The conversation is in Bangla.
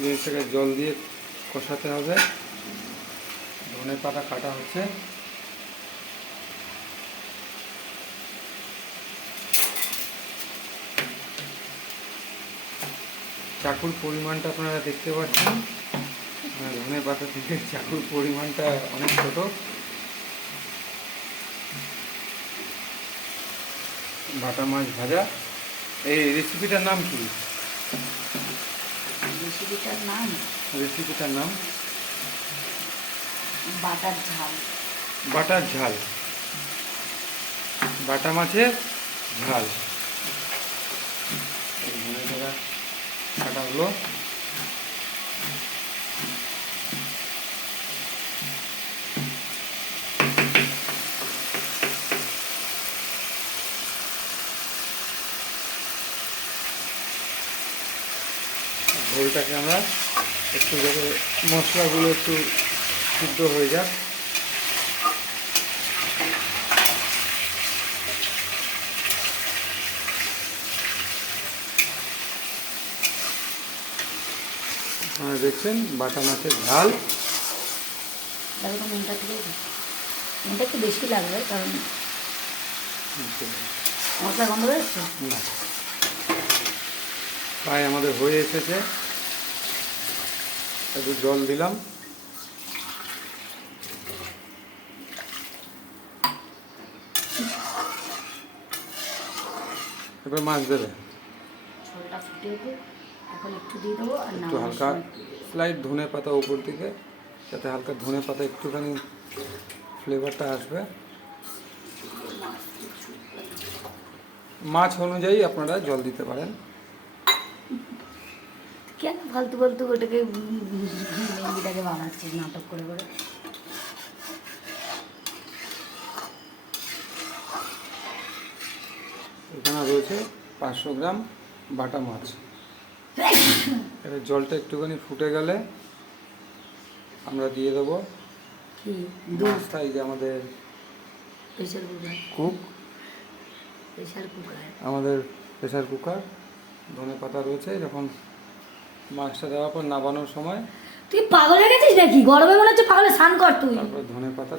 জিনিসটাকে জল দিয়ে কষাতে হবে। ধনে পাতা কাটা হচ্ছে। চাকুর পরিমাণটা আপনারা দেখতে পাচ্ছেন, ধনে পাতা থেকে চাকুর পরিমাণটা অনেক ছোট। বাটা মাছ ভাজা। এই রেসিপিটার নাম কি? রেসিপিটার নাম বাটার ঝাল। বাটার ঝাল, বাটা মাছের ঝাল। ধনে পাতা কাটা হলো। ঝোলটাকে আমরা একটু যাতে মশলাগুলো একটু সিদ্ধ হয়ে যাক। আপনারা দেখছেন বাটা মাছের ঝাল। এটা একটু বেশি লাগবে কারণ মশলা গন্ধ হয়েছে না, প্রায় আমাদের হয়ে এসেছে। একটু জল দিলাম। এবার মাছ দেবে। ঝোলটা ফুটিয়ে দিয়ে এখন একটু দিয়ে দেবো আর একটু হালকা স্লাইড ধনে পাতা উপর দিকে, যাতে হালকা ধনে পাতা একটুখানি ফ্লেভারটা আসবে। মাছ অনুযায়ী আপনারা জল দিতে পারেন। কেন ফালতু ফালতু ওটাকে লেঙ্গিটাকে বানাচ্ছিস নাটক করে করে? এখানে রয়েছে 500 গ্রাম বাটা মাছ। এবার জলটা একটুখানি ফুটে গেলে আমরা দিয়ে দেবো কি মাছটা। এই যে আমাদের pressure cooker, cook, pressure cooker, আমাদের প্রেশার কুকার। ধনে পাতা রয়েছে। যখন মাছটা দেওয়ার পর নাবানোর সময় তুই পাগল হয়ে গেছিস নাকি? গরমে মনে হচ্ছে পাগলে স্নান কর তুই। তারপর ধনে পাতা